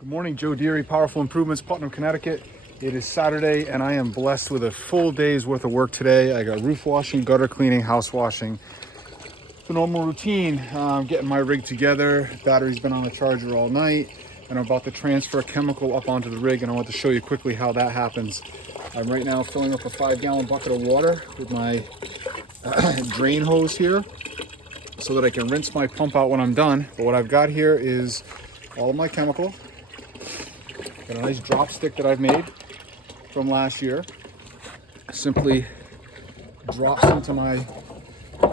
Good morning, Joe Deary, Powerful Improvements, Putnam, Connecticut. It is Saturday and I am blessed with a full day's worth of work today. I got roof washing, gutter cleaning, house washing. The normal routine, getting my rig together. Battery's been on the charger all night and I'm about to transfer a chemical up onto the rig, and I want to show you quickly how that happens. I'm right now filling up a 5-gallon bucket of water with my drain hose here so that I can rinse my pump out when I'm done. But what I've got here is all of my chemical. Got a nice drop stick that I've made from last year. Simply drops into my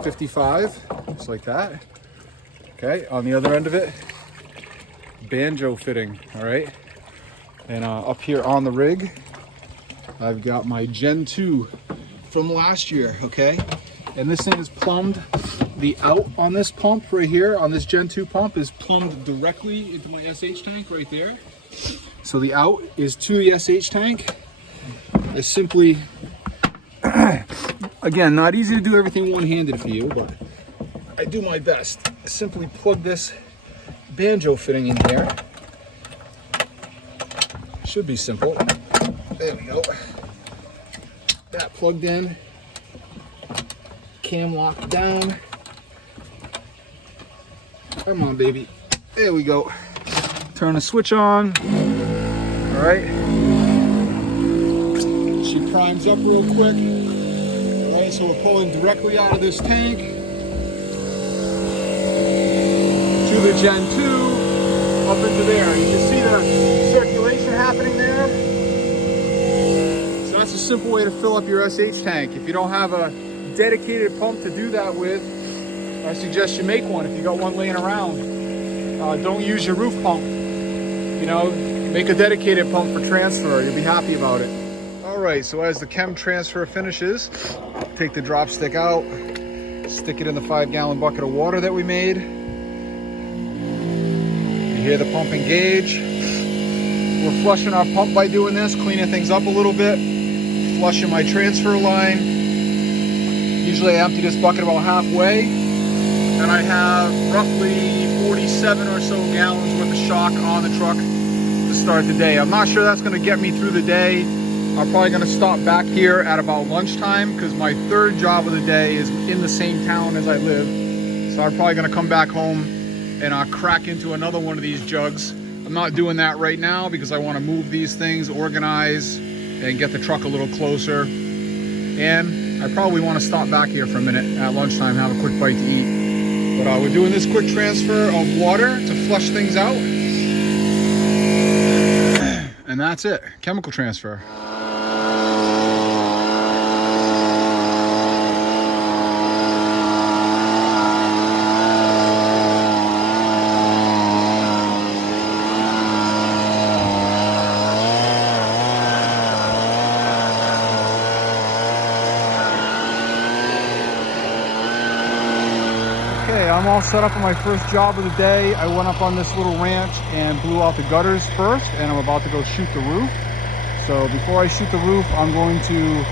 55, just like that. Okay, on the other end of it, banjo fitting, all right? And up here on the rig, I've got my Gen 2 from last year, okay? And this thing is plumbed. The out on this pump right here, on this Gen 2 pump, is plumbed directly into my SH tank right there. So the out is to the SH tank. I simply, again, not easy to do everything one-handed for you, but I do my best. I simply plug this banjo fitting in here. Should be simple. There we go. That plugged in. Cam locked down. Come on, baby. There we go. Turn the switch on. All right. She primes up real quick. All right, so we're pulling directly out of this tank to the Gen 2 up into there. You can see the circulation happening there. So that's a simple way to fill up your SH tank. If you don't have a dedicated pump to do that with, I suggest you make one. If you got one laying around, don't use your roof pump. You know, make a dedicated pump for transfer. You'll be happy about it. All right, so as the chem transfer finishes, take the drop stick out, stick it in the 5-gallon bucket of water that we made. You hear the pump engage. We're flushing our pump by doing this, cleaning things up a little bit, flushing my transfer line. Usually I empty this bucket about halfway, and I have roughly 47 or so gallons worth of shock on the truck to start the day. I'm not sure that's going to get me through the day. I'm probably going to stop back here at about lunchtime because my third job of the day is in the same town as I live. So I'm probably going to come back home and crack into another one of these jugs. I'm not doing that right now because I want to move these things, organize, and get the truck a little closer. And I probably want to stop back here for a minute at lunchtime, have a quick bite to eat. But we're doing this quick transfer of water to flush things out. And that's it, chemical transfer. Okay, I'm all set up for my first job of the day. I went up on this little ranch and blew out the gutters first, and I'm about to go shoot the roof. So before I shoot the roof, I'm going to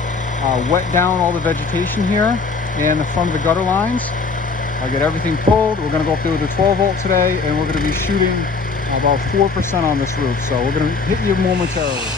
wet down all the vegetation here and the front of the gutter lines. I'll get everything pulled. We're gonna go up there with the 12 volt today, and we're gonna be shooting about 4% on this roof. So we're gonna hit you momentarily.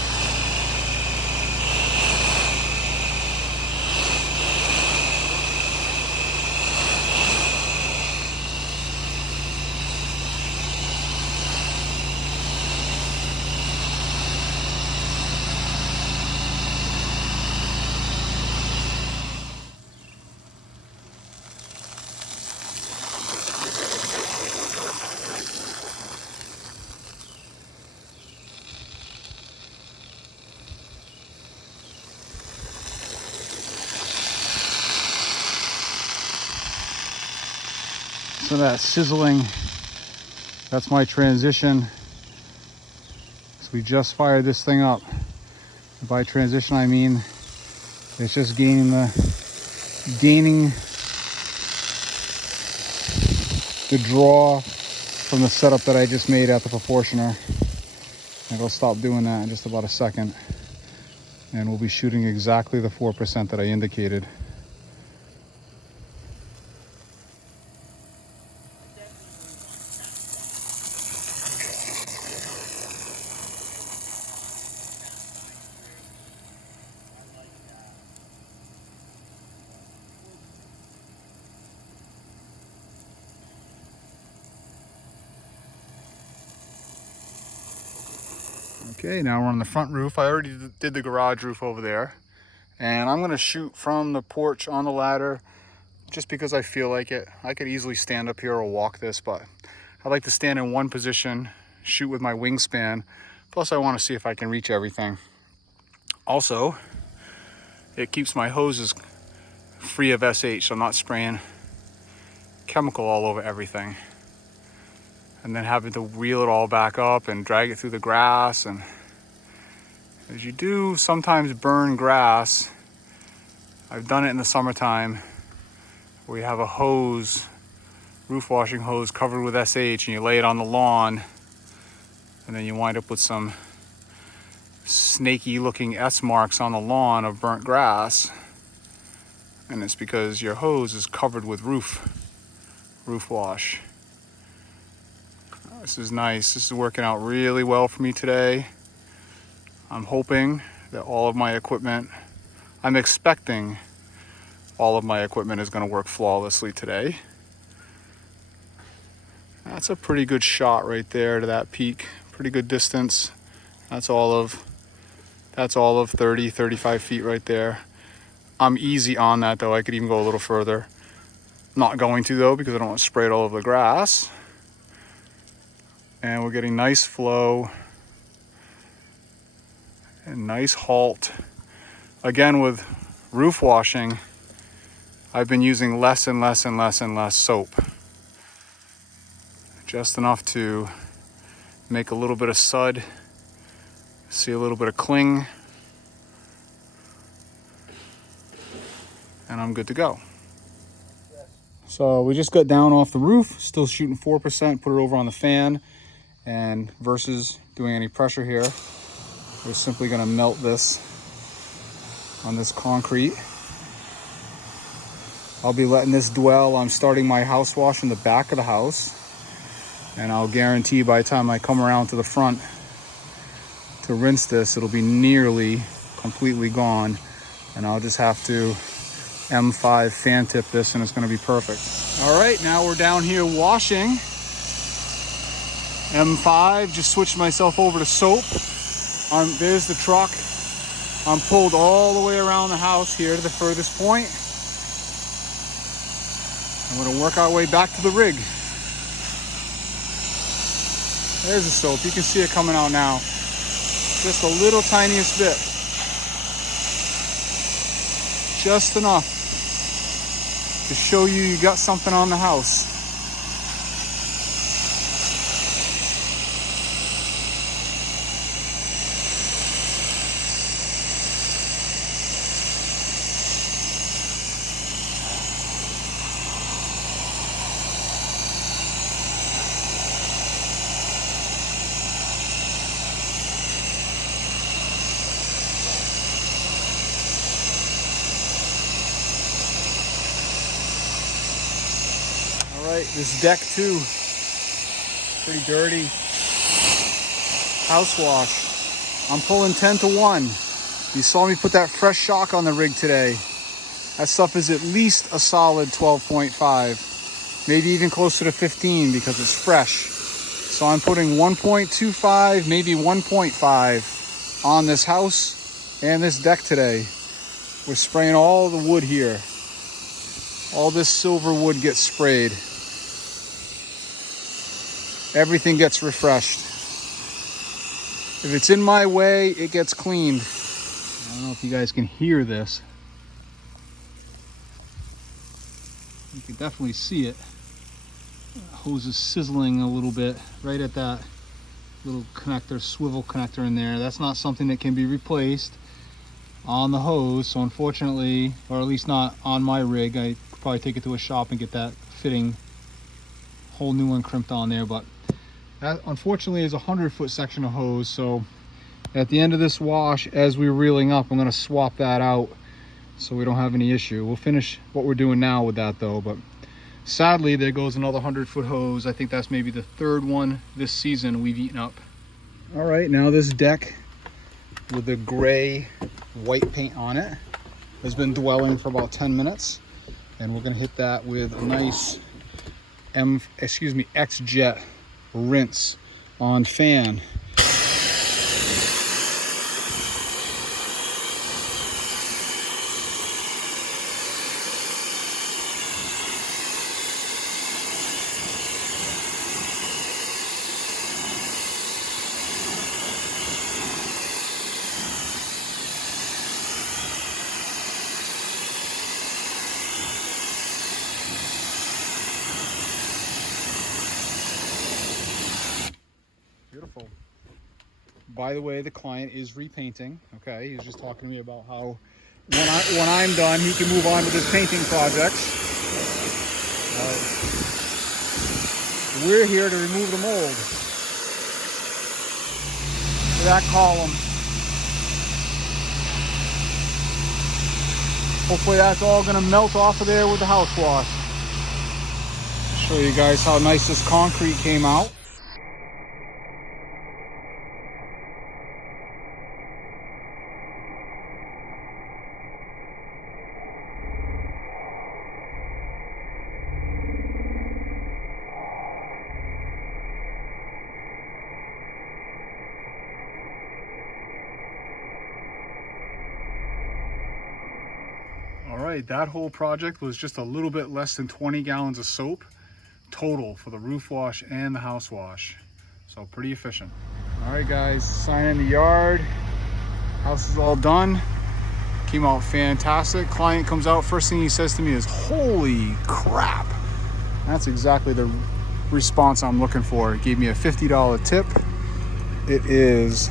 So that sizzling, that's my transition. So we just fired this thing up. By transition, I mean it's just gaining the draw from the setup that I just made at the proportioner. And I'll stop doing that in just about a second. And we'll be shooting exactly the 4% that I indicated. Okay, now we're on the front roof. I already did the garage roof over there. And I'm gonna shoot from the porch on the ladder just because I feel like it. I could easily stand up here or walk this, but I like to stand in one position, shoot with my wingspan. Plus I wanna see if I can reach everything. Also, it keeps my hoses free of SH, so I'm not spraying chemical all over everything. And then having to wheel it all back up and drag it through the grass. And as you do sometimes burn grass, I've done it in the summertime where you have a hose, roof washing hose covered with SH, and you lay it on the lawn, and then you wind up with some snaky looking S marks on the lawn of burnt grass. And it's because your hose is covered with roof wash. This is nice. This is working out really well for me today. I'm hoping that all of my equipment, I'm expecting all of my equipment is going to work flawlessly today. That's a pretty good shot right there to that peak. Pretty good distance. That's all of 30, 35 feet right there. I'm easy on that though. I could even go a little further. Not going to though, because I don't want to spray it all over the grass. And we're getting nice flow and nice halt. Again, with roof washing, I've been using less and less and less and less soap. Just enough to make a little bit of sud, see a little bit of cling, and I'm good to go. So we just got down off the roof, still shooting 4%, put it over on the fan. And versus doing any pressure here, we're simply gonna melt this on this concrete. I'll be letting this dwell. I'm starting my house wash in the back of the house. And I'll guarantee by the time I come around to the front to rinse this, it'll be nearly completely gone. And I'll just have to M5 fan tip this and it's gonna be perfect. All right, now we're down here washing. M5, just switched myself over to soap. There's the truck. I'm pulled all the way around the house here to the furthest point. I'm gonna work our way back to the rig. There's the soap, you can see it coming out now. Just a little tiniest bit. Just enough to show you got something on the house. This deck too, pretty dirty. House wash. I'm pulling 10 to 1. You saw me put that fresh shock on the rig today. That stuff is at least a solid 12.5, maybe even closer to 15 because it's fresh. So I'm putting 1.25, maybe 1.5 on this house and this deck today. We're spraying all the wood here. All this silver wood gets sprayed. Everything gets refreshed. If it's in my way, it gets cleaned. I don't know if you guys can hear this. You can definitely see it. The hose is sizzling a little bit right at that little connector, swivel connector in there. That's not something that can be replaced on the hose. So unfortunately, or at least not on my rig, I could probably take it to a shop and get that fitting, whole new one crimped on there. But that unfortunately is a 100-foot section of hose. So at the end of this wash, as we're reeling up, I'm going to swap that out so we don't have any issue. We'll finish what we're doing now with that though. But sadly, there goes another 100-foot hose. I think that's maybe the third one this season we've eaten up. All right, now this deck with the gray white paint on it has been dwelling for about 10 minutes. And we're going to hit that with a nice X-Jet rinse on fan. Beautiful. By the way, the client is repainting. Okay, he was just talking to me about how when I'm done, he can move on with his painting projects. We're here to remove the mold. That column. Hopefully that's all gonna melt off of there with the house wash. Show you guys how nice this concrete came out. All right, that whole project was just a little bit less than 20 gallons of soap total for the roof wash and the house wash. So pretty efficient. All right guys, sign in the yard. House is all done. Came out fantastic. Client comes out, first thing he says to me is, holy crap. That's exactly the response I'm looking for. He gave me a $50 tip. It is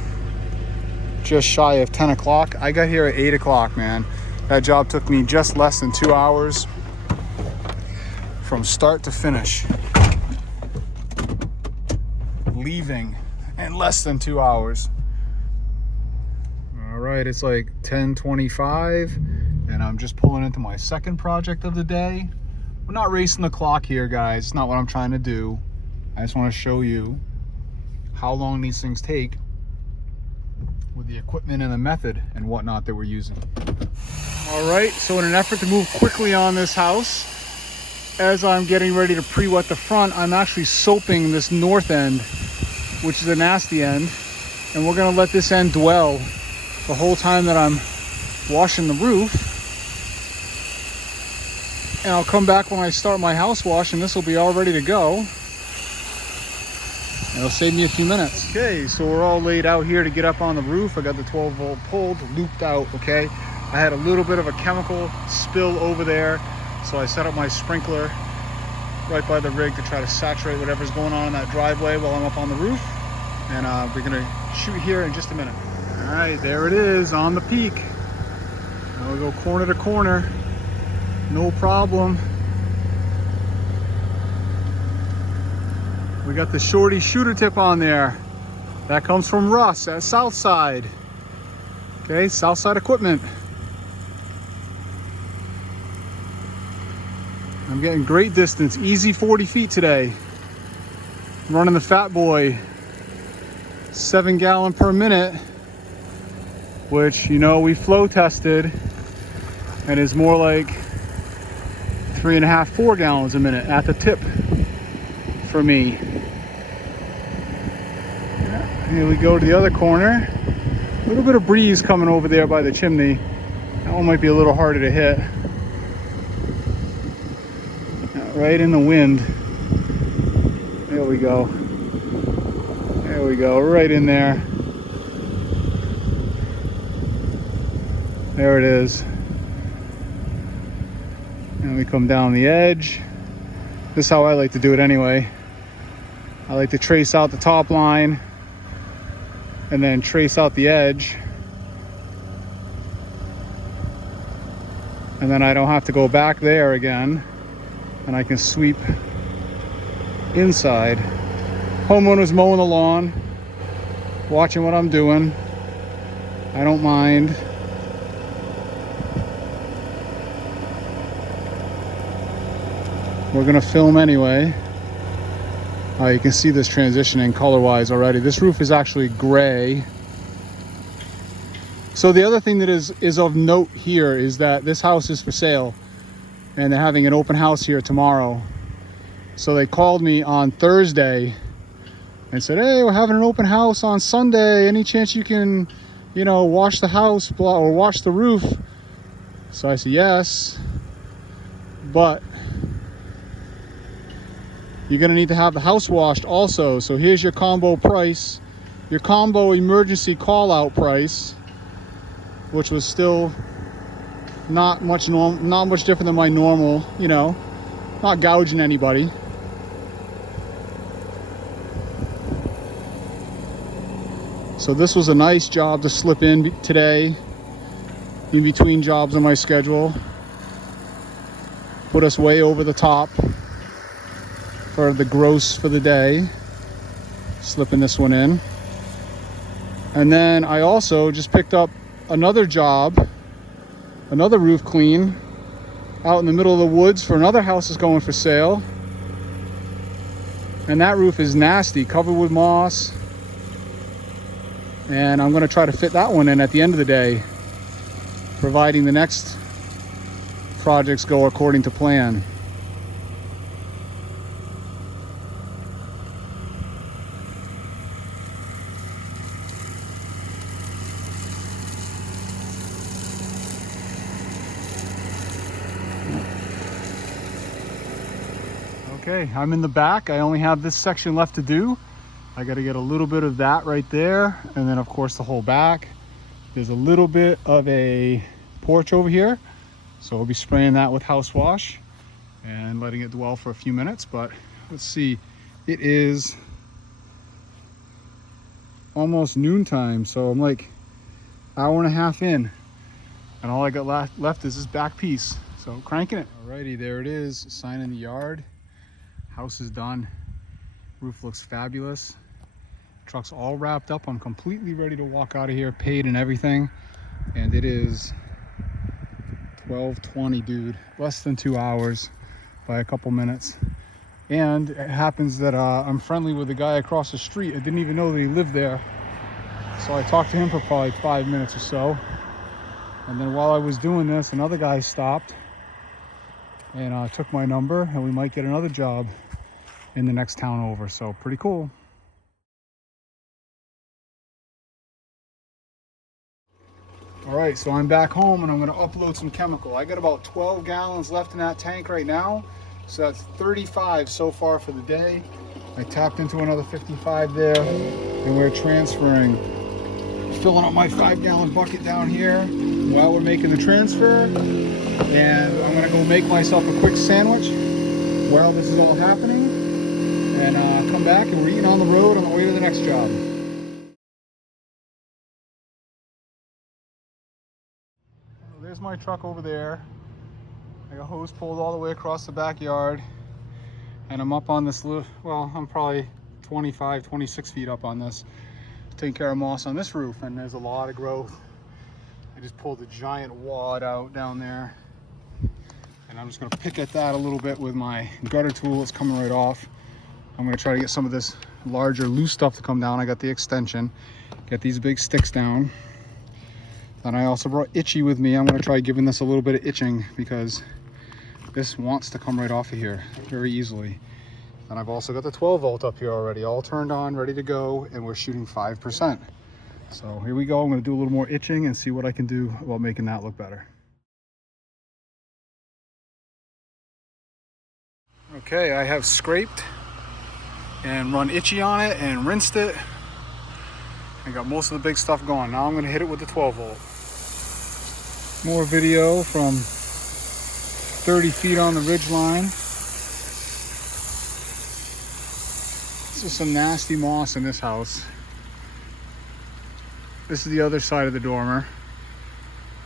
just shy of 10 o'clock. I got here at 8 o'clock, man. That job took me just less than 2 hours from start to finish. Leaving in less than 2 hours. All right, it's like 10:25 and I'm just pulling into my second project of the day. We're not racing the clock here, guys. It's not what I'm trying to do. I just want to show you how long these things take with the equipment and the method and whatnot that we're using. All right, so in an effort to move quickly on this house, as I'm getting ready to pre-wet the front, I'm actually soaping this north end, which is a nasty end, and we're gonna let this end dwell the whole time that I'm washing the roof. And I'll come back when I start my house wash and this will be all ready to go. It'll save me a few minutes. Okay, so we're all laid out here to get up on the roof. I got the 12-volt pulled, looped out, okay? I had a little bit of a chemical spill over there, so I set up my sprinkler right by the rig to try to saturate whatever's going on in that driveway while I'm up on the roof. And we're gonna shoot here in just a minute. All right, there it is on the peak. Now we go corner to corner, no problem. We got the shorty shooter tip on there. That comes from Russ at Southside. Okay, Southside Equipment. I'm getting great distance, easy 40 feet today. I'm running the Fat Boy, 7 gallon per minute, which, you know, we flow tested and is more like 3.5, 4 gallons a minute at the tip for me. Here we go to the other corner. A little bit of breeze coming over there by the chimney. That one might be a little harder to hit. Right in the wind. There we go. There we go, right in there. There it is. And we come down the edge. This is how I like to do it anyway. I like to trace out the top line and then trace out the edge. And then I don't have to go back there again. And I can sweep inside. Homeowner's mowing the lawn, watching what I'm doing. I don't mind. We're gonna film anyway. You can see this transitioning color-wise already. This roof is actually gray. So the other thing that is of note here is that this house is for sale. And they're having an open house here tomorrow. So they called me on Thursday and said, hey, we're having an open house on Sunday. Any chance you can, you know, wash the house or wash the roof? So I said, yes, but you're gonna need to have the house washed also. So here's your combo price, your combo emergency call out price, which was still not much different than my normal, you know, not gouging anybody. So this was a nice job to slip in today, in between jobs on my schedule. Put us way over the top for the gross for the day, slipping this one in. And then I also just picked up another job, another roof clean out in the middle of the woods for another house that's going for sale. And that roof is nasty, covered with moss. And I'm gonna try to fit that one in at the end of the day, providing the next projects go according to plan. Okay, I'm in the back. I only have this section left to do. I got to get a little bit of that right there, and then of course the whole back. There's a little bit of a porch over here, so I'll be spraying that with house wash and letting it dwell for a few minutes. But let's see, it is almost noontime, so I'm like hour and a half in, and all I got left is this back piece, so cranking it. Alrighty, there it is, sign in the yard. House is done. Roof looks fabulous. Truck's all wrapped up. I'm completely ready to walk out of here, paid and everything. And it is 12:20, dude. Less than 2 hours by a couple minutes. And it happens that I'm friendly with the guy across the street. I didn't even know that he lived there. So I talked to him for probably 5 minutes or so. And then while I was doing this, another guy stopped and took my number, and we might get another job in the next town over. So pretty cool. All right, so I'm back home and I'm gonna upload some chemical. I got about 12 gallons left in that tank right now. So that's 35 so far for the day. I tapped into another 55 there, and we're transferring. Filling up my 5-gallon bucket down here while we're making the transfer. And I'm gonna go make myself a quick sandwich while this is all happening. And come back and we're eating on the road on the way to the next job. There's my truck over there. I got hose pulled all the way across the backyard. And I'm up on this little, well, I'm probably 25, 26 feet up on this, taking care of moss on this roof, and there's a lot of growth. I just pulled a giant wad out down there, and I'm just gonna pick at that a little bit with my gutter tool. It's coming right off. I'm gonna try to get some of this larger loose stuff to come down. I got the extension, get these big sticks down. Then I also brought Itchy with me. I'm gonna try giving this a little bit of itching because this wants to come right off of here very easily. And I've also got the 12 volt up here already, all turned on, ready to go, and we're shooting 5%. So here we go. I'm gonna do a little more itching and see what I can do about making that look better. Okay, I have scraped and run Itchy on it and rinsed it. I got most of the big stuff gone. Now I'm gonna hit it with the 12 volt. More video from 30 feet on the ridge line. This is some nasty moss in this house. This is the other side of the dormer.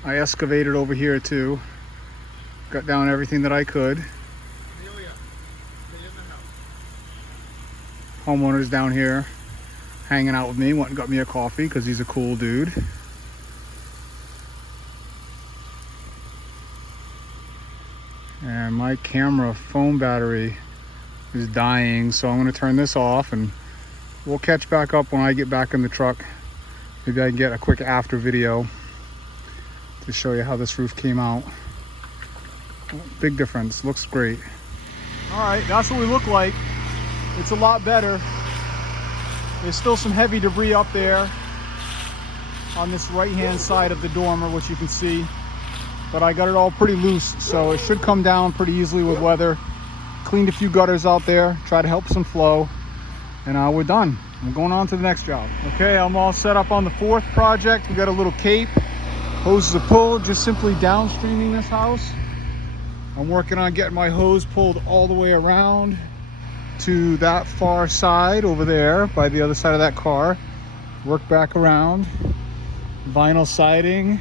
I excavated over here too. Got down everything that I could. Homeowner's down here hanging out with me, went and got me a coffee because he's a cool dude. And my camera phone battery is dying, so I'm going to turn this off and we'll catch back up when I get back in the truck. Maybe I can get a quick after video to show you how this roof came out. Big difference, looks great. All right, that's what we look like. It's a lot better. There's still some heavy debris up there on this right hand side of the dormer, which you can see, but I got it all pretty loose, so it should come down pretty easily with weather. Cleaned a few gutters out there, try to help some flow, and we're done. I'm going on to the next job. Okay, I'm all set up on the fourth project. We got a little cape, hoses are pulled, just simply downstreaming this house. I'm working on getting my hose pulled all the way around to that far side over there by the other side of that car. Work back around. Vinyl siding,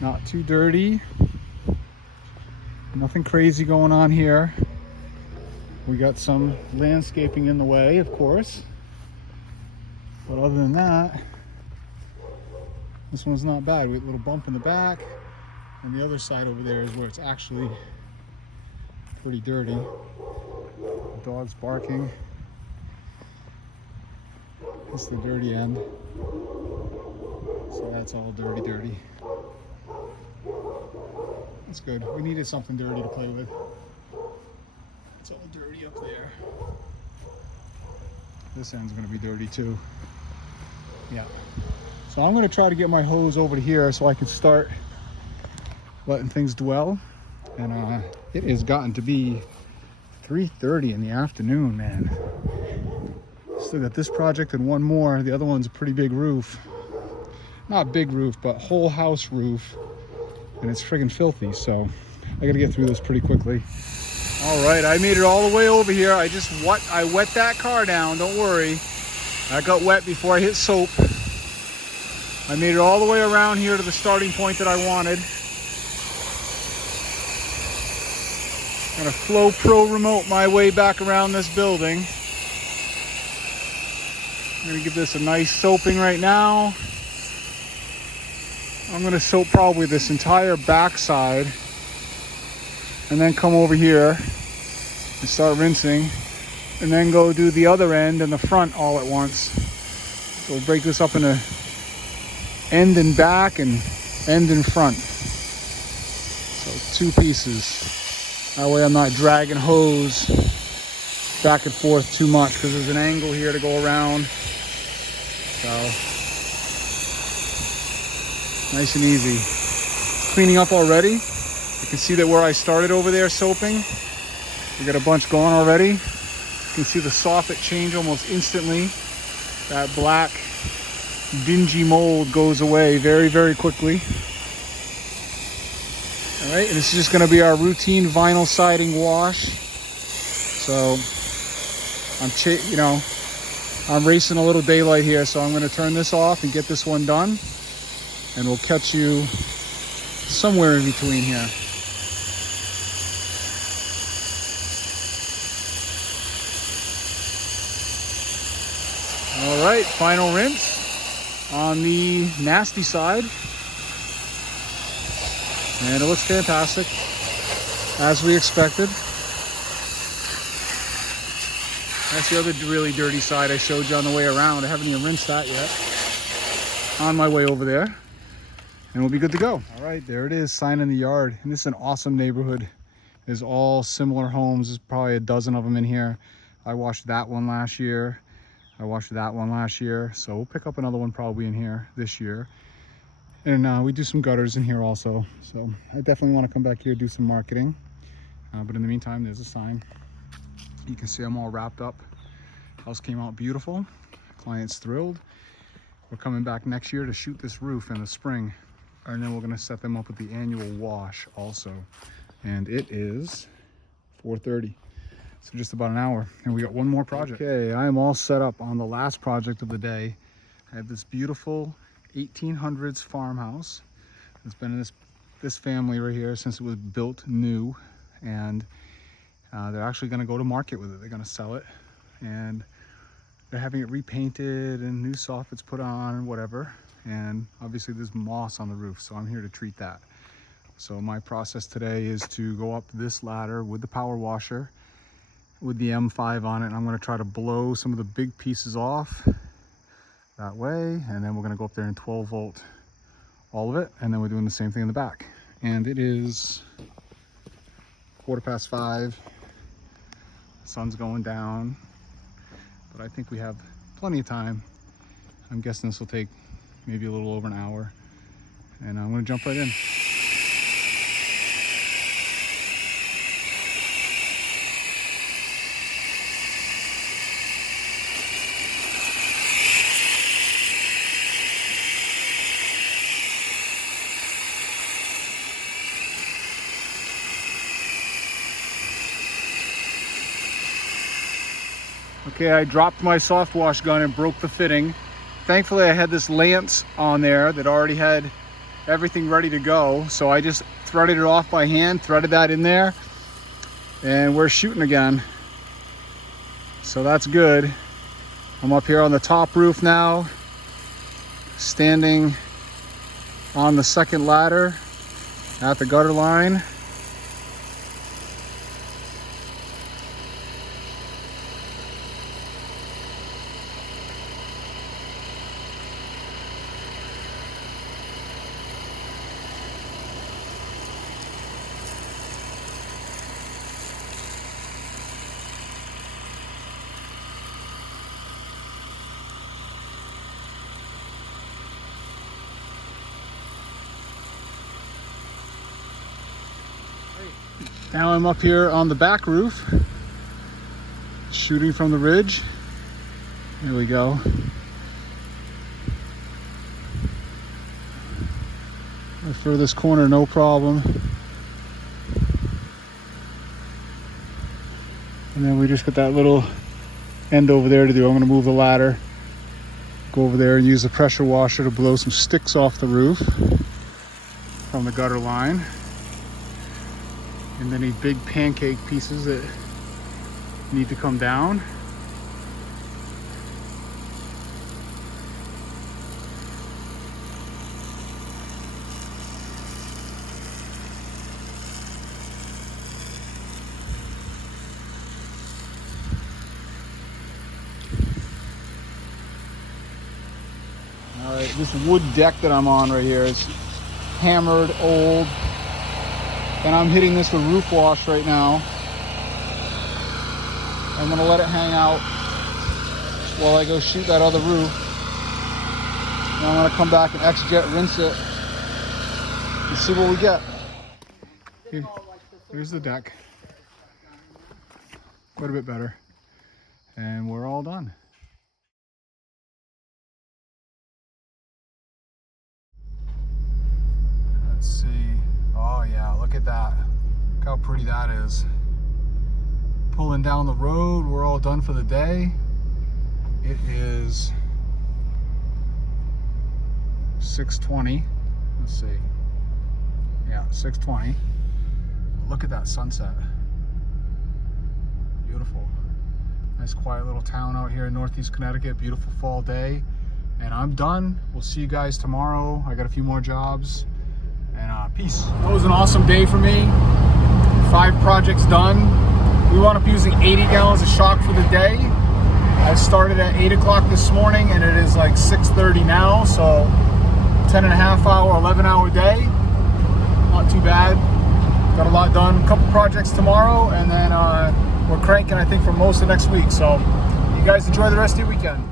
not too dirty. Nothing crazy going on here. We got some landscaping in the way, of course. But other than that, this one's not bad. We have a little bump in the back. And the other side over there is where it's actually pretty dirty. The dog's barking. This is the dirty end. So that's all dirty. That's good. We needed something dirty to play with. It's all dirty up there. This end's gonna be dirty too. Yeah. So I'm gonna try to get my hose over to here so I can start letting things dwell. And it has gotten to be 3:30 in the afternoon, man. Still got this project and one more. The other one's a pretty big roof. Not big roof, but whole house roof. And it's friggin' filthy, so I gotta get through this pretty quickly. All right, I made it all the way over here. I wet that car down, don't worry. I got wet before I hit soap. I made it all the way around here to the starting point that I wanted. I'm gonna Flow Pro remote my way back around this building. I'm gonna give this a nice soaping right now. I'm gonna soap probably this entire backside and then come over here and start rinsing and then go do the other end and the front all at once. So we'll break this up into end and back and end and front. So 2 pieces. That way I'm not dragging hose back and forth too much because there's an angle here to go around. So nice and easy. Cleaning up already. You can see that where I started over there soaping, we got a bunch going already. You can see the soffit change almost instantly. That black dingy mold goes away very, very quickly. All right, and this is just gonna be our routine vinyl siding wash. So I'm racing a little daylight here, so I'm gonna turn this off and get this one done. And we'll catch you somewhere in between here. All right, final rinse on the nasty side. And it looks fantastic, as we expected. That's the other really dirty side I showed you on the way around. I haven't even rinsed that yet. On my way over there. And we'll be good to go. All right, there it is, sign in the yard. And this is an awesome neighborhood. There's all similar homes. There's probably a dozen of them in here. I washed that one last year. I washed that one last year. So we'll pick up another one probably in here this year. And we do some gutters in here also. So I definitely want to come back here and do some marketing. But in the meantime, there's a sign. You can see I'm all wrapped up. House came out beautiful. Client's thrilled. We're coming back next year to shoot this roof in the spring. And then we're gonna set them up with the annual wash also. And it is 4:30. So just about an hour. And we got one more project. Okay, I am all set up on the last project of the day. I have this beautiful 1800s farmhouse. It's been in this family right here since it was built new. And they're actually gonna go to market with it. They're gonna sell it. And they're having it repainted and new soffits put on and whatever. And obviously there's moss on the roof, so I'm here to treat that. So my process today is to go up this ladder with the power washer with the M5 on it, and I'm going to try to blow some of the big pieces off that way, and then we're going to go up there and 12 volt all of it, and then we're doing the same thing in the back. And it is 5:15. Sun's going down, but I think we have plenty of time. I'm guessing this will take maybe a little over an hour, and I'm going to jump right in. Okay, I dropped my soft wash gun and broke the fitting. thankfully I had this lance on there that already had everything ready to go. So I just threaded it off by hand, threaded that in there, and we're shooting again. So that's good. I'm up here on the top roof now, standing on the second ladder at the gutter line. Now I'm up here on the back roof, shooting from the ridge. There we go. The furthest corner, no problem. And then we just got that little end over there to do. I'm going to move the ladder, go over there and use the pressure washer to blow some sticks off the roof from the gutter line. And then these big pancake pieces that need to come down. All right, this wood deck that I'm on right here is hammered, old. And I'm hitting this with roof wash right now. I'm gonna let it hang out while I go shoot that other roof. And I'm gonna come back and X-Jet rinse it and see what we get. Here's the deck. Quite a bit better. And we're all done. Let's see. Oh yeah, look at that. Look how pretty that is. Pulling down the road, we're all done for the day. It is 6:20. Let's see. Yeah, 6:20. Look at that sunset. Beautiful. Nice quiet little town out here in Northeast Connecticut. Beautiful fall day. And I'm done. We'll see you guys tomorrow. I got a few more jobs. And peace. That was an awesome day for me. 5 projects done. We wound up using 80 gallons of shock for the day. I started at 8 o'clock this morning and it is like 6:30 now. So 10.5 hour, 11-hour day. Not too bad. Got a lot done. A couple projects tomorrow and then we're cranking I think for most of next week. So you guys enjoy the rest of your weekend.